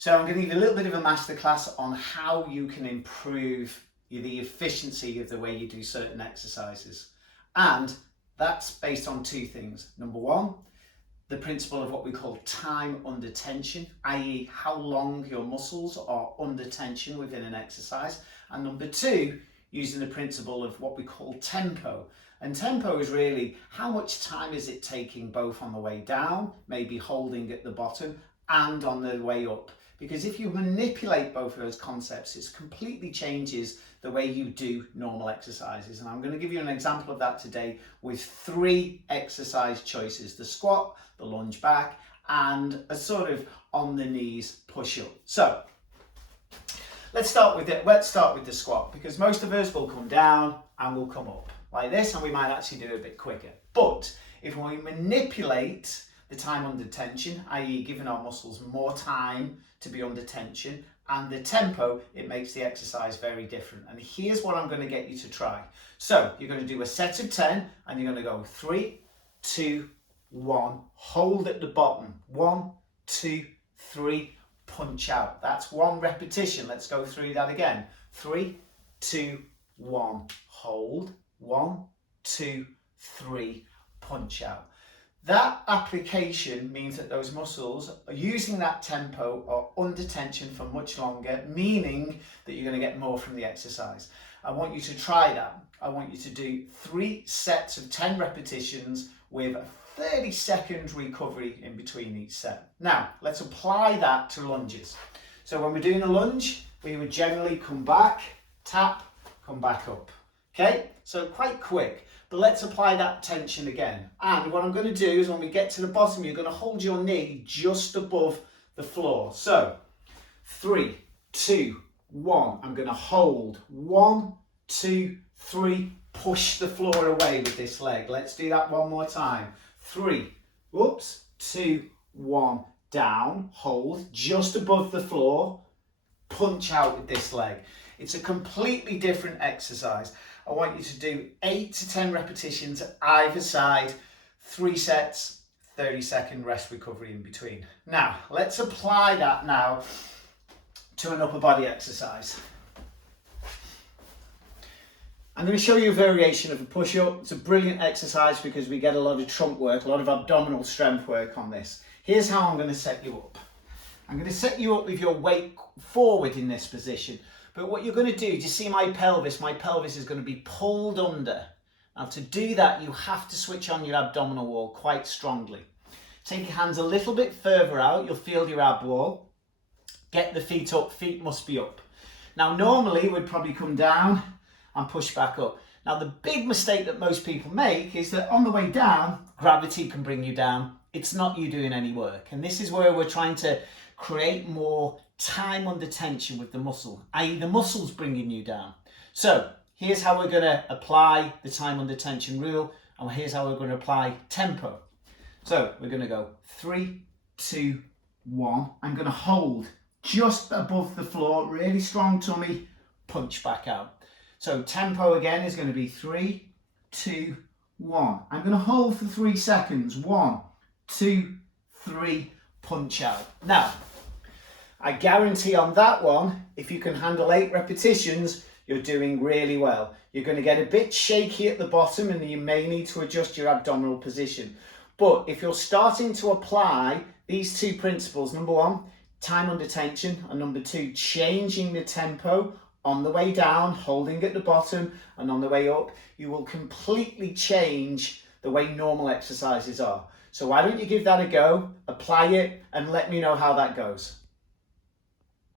So I'm going to give you a little bit of a masterclass on how you can improve the efficiency of the way you do certain exercises. And that's based on two things. Number one, the principle of what we call time under tension, i.e. how long your muscles are under tension within an exercise. And number two, using the principle of what we call tempo. And tempo is really how much time is it taking both on the way down, maybe holding at the bottom, and on the way up. Because if you manipulate both of those concepts, it completely changes the way you do normal exercises. And I'm going to give you an example of that today with 3 exercise choices: the squat, the lunge back, and a sort of on the knees push up. So let's start with it. Let's start with the squat, because most of us will come down and we'll come up like this, and we might actually do it a bit quicker. But if we manipulate the time under tension, i.e. giving our muscles more time to be under tension, and the tempo, it makes the exercise very different. And here's what I'm going to get you to try. So you're going to do a set of 10, and you're going to go 3, 2, 1, hold at the bottom, 1, 2, 3, punch out. That's 1 repetition. Let's go through that again. 3, 2, 1, hold, 1, 2, 3, punch out. That application means that those muscles are using that tempo are under tension for much longer, meaning that you're going to get more from the exercise. I want you to try that. I want you to do 3 sets of 10 repetitions with a 30-second recovery in between each set. Now, let's apply that to lunges. So when we're doing a lunge, we would generally come back, tap, come back up. Okay, so quite quick. But let's apply that tension again. And what I'm going to do is when we get to the bottom, you're going to hold your knee just above the floor. So 3, 2, 1. I'm going to hold. 1, 2, 3. Push the floor away with this leg. Let's do that one more time. 3, whoops, 2, 1. Down, hold, just above the floor. Punch out with this leg. It's a completely different exercise. I want you to do 8 to 10 repetitions either side, 3 sets, 30-second rest recovery in between. Now, let's apply that now to an upper body exercise. I'm going to show you a variation of a push-up. It's a brilliant exercise because we get a lot of trunk work, a lot of abdominal strength work on this. Here's how I'm going to set you up. I'm going to set you up with your weight forward in this position. But what you're going to do you see my pelvis? My pelvis is going to be pulled under. Now to do that, you have to switch on your abdominal wall quite strongly. Take your hands a little bit further out. You'll feel your ab wall. Get the feet up. Feet must be up. Now normally we'd probably come down and push back up. Now the big mistake that most people make is that on the way down, gravity can bring you down. It's not you doing any work. And this is where we're trying to create more time under tension with the muscle, i.e. the muscle's bringing you down. So here's how we're going to apply the time under tension rule, and here's how we're going to apply tempo. So we're going to go 3, 2, 1. I'm going to hold just above the floor, really strong tummy, punch back out. So tempo again is going to be 3, 2, 1. I'm going to hold for 3 seconds. 1, 2, 3, punch out. Now, I guarantee on that one, if you can handle 8 repetitions, you're doing really well. You're going to get a bit shaky at the bottom and you may need to adjust your abdominal position. But if you're starting to apply these 2 principles, number 1, time under tension, and number 2, changing the tempo on the way down, holding at the bottom, and on the way up, you will completely change the way normal exercises are. So why don't you give that a go, apply it, and let me know how that goes.